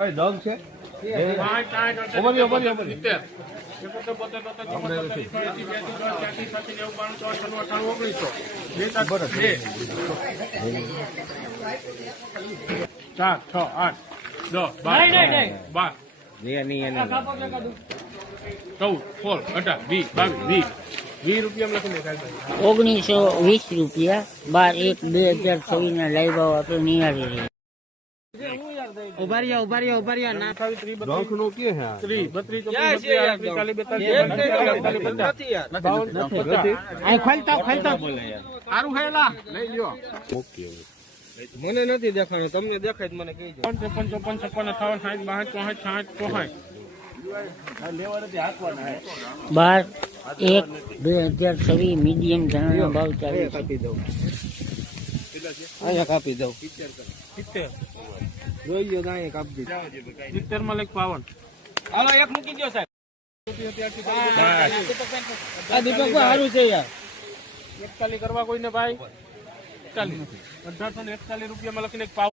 દંગ છે ચાર છ આઠ 10 12 14 18 20 રૂપિયા લખી 1920 રૂપિયા 12/1/2026 ના લાઈવ ભાવ આપણે નિહાળી રહી ઉભારિયા ના દંગ નો કે હે 32 ખોલતા સારું હેલા લઈ લ્યો મને નથી દેખાણો તમને દેખાય મને કહી દો 55 56 58 60 12/1/2026 મીડિયમ ધાણાનો ભાવ ચાલે છે અહીંયા કાપી દઉં 70 જોઈ લ્યો તો અહીંયા કાપી દઉં 70 માં લખ 52 હાલો એક મૂકી દો સાહેબ આ દીપક સારું છે યાર 41 કરવા કોઈને ભાઈ 41 1841 રૂપિયામાં લખીને એક પાવ